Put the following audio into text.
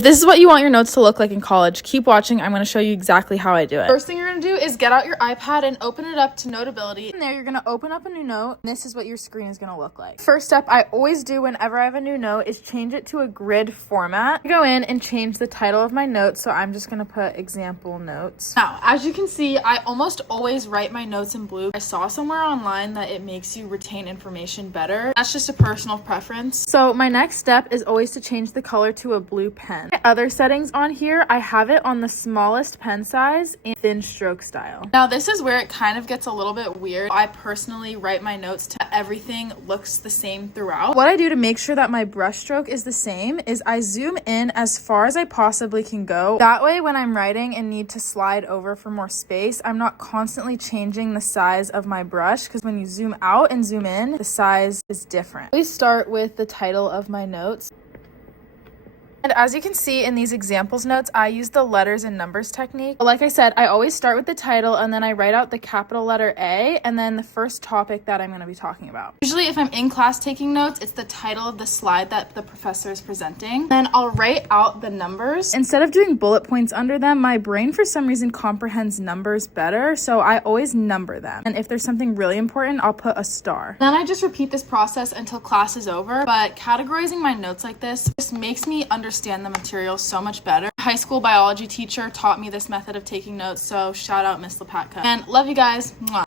This is what you want your notes to look like in college. Keep watching. I'm going to show you exactly how I do it. First thing you're going to do is get out your iPad and open it up to Notability. And there you're going to open up a new note. And this is what your screen is going to look like. First step I always do whenever I have a new note is change it to a grid format. I go in and change the title of my note. So I'm just going to put example notes. Now, as you can see, I almost always write my notes in blue. I saw somewhere online that it makes you retain information better. That's just a personal preference. So my next step is always to change the color to a blue pen. My other settings on here, I have it on the smallest pen size and thin stroke style. Now this is where it kind of gets a little bit weird. I personally write my notes to everything looks the same throughout. What I do to make sure that my brush stroke is the same is I zoom in as far as I possibly can go. That way when I'm writing and need to slide over for more space, I'm not constantly changing the size of my brush, because when you zoom out and zoom in, the size is different. We start with the title of my notes. And as you can see in these examples notes, I use the letters and numbers technique. But like I said, I always start with the title and then I write out the capital letter A and then the first topic that I'm going to be talking about. Usually if I'm in class taking notes, it's the title of the slide that the professor is presenting. Then I'll write out the numbers. Instead of doing bullet points under them, my brain for some reason comprehends numbers better, so I always number them. And if there's something really important, I'll put a star. Then I just repeat this process until class is over, but categorizing my notes like this just makes me understand the material so much better. High school biology teacher taught me this method of taking notes, so shout out Miss Lopatka. And love you guys. Mwah.